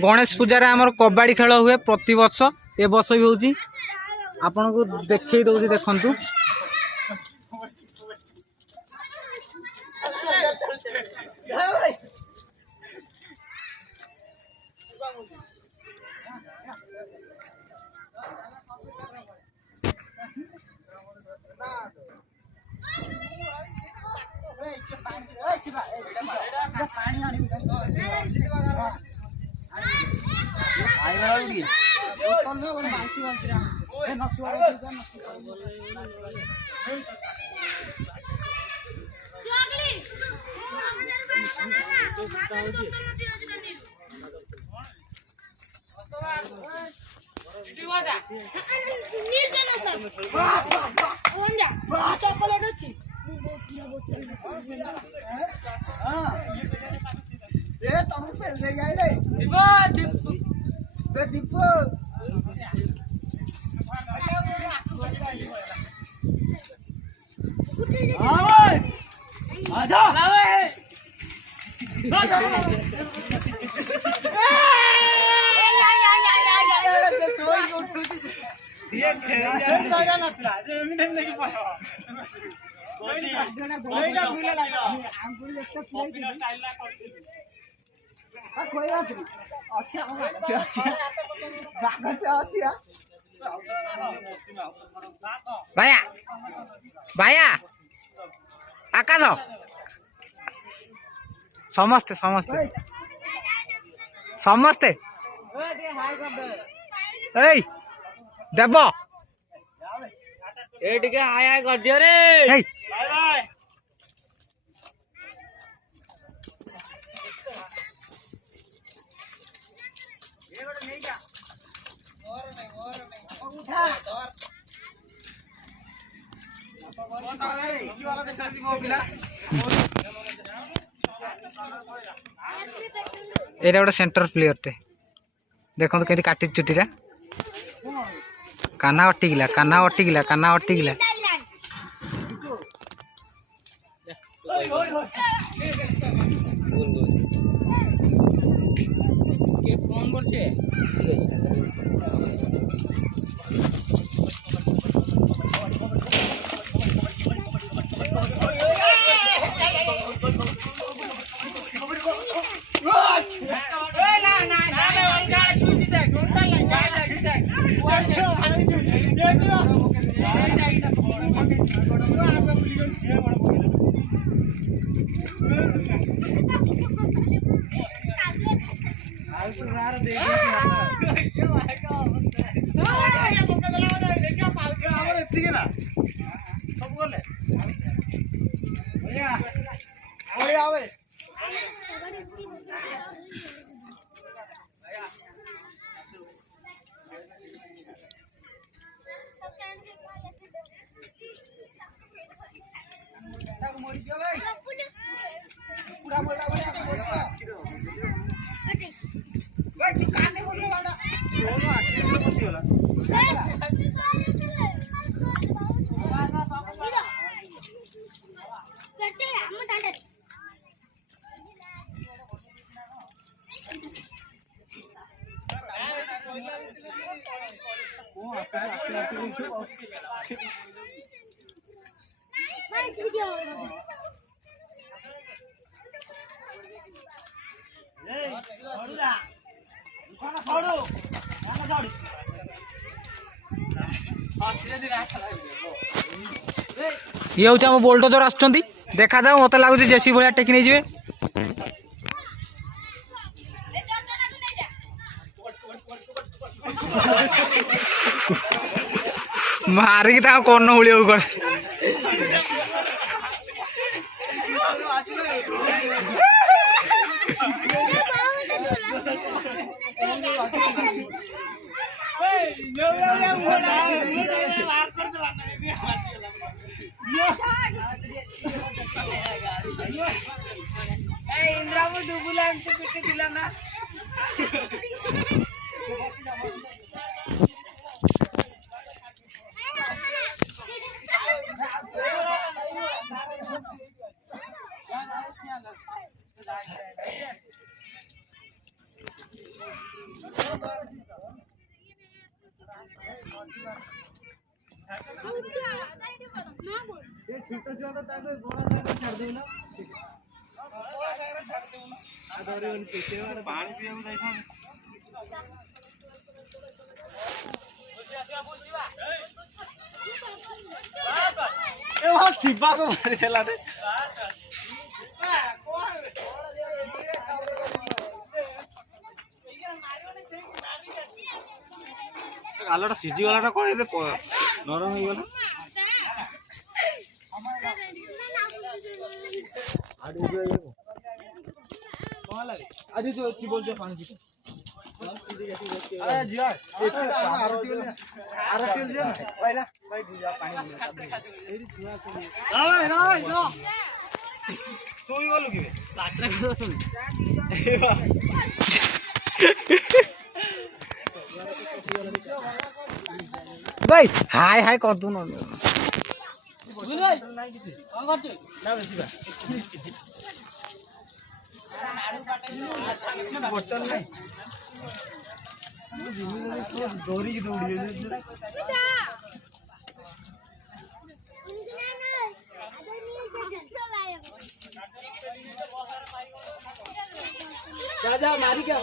गणेश पूजा रे हमर कबड्डी खेल हुए प्रति वर्ष ए वर्ष भी होची आपन को देखै दउची देखंतु भाया भाया आकाश समस्ते समस्ते समस्ते ए देव ए टिके हाय हाय कर दियो रे बाय बाय ये गोटे नहीं जा और नहीं उठा एटा गोटे सेंटर प्लेयर टे देखो तो काटी चुटीरा काना अटिकिला काना अटिकिला काना अटिकिला ये हूँ आम बोल्डोजर आसुँच देखा जाओ मत लगुच जेसी भाया टेक नहीं जी मारिक कर्ण हुई इंद्रापुर डुबुला पिटी ना ଶିବାକୁ ମାରିଥିଲା ରେ ଆଲୁଟା ସିଝିଗଲାଟା କଣ ଏତେ ନରମ ହେଇଗଲା। আরে তো কি বলছো পানি দিতে আরে জিয়া একটু আর তেল দে না পয়লা ভাই দিয়া পানি এই ছুয়া তুমি না না না তুই বলু কি লাটরা করো তুমি ভাই হাই হাই কর দু না বুঝলি নাই কিছু কোন করছিস না বেশি বা बोतल नहीं दौड़ी की दौड़ी जा मारी क्या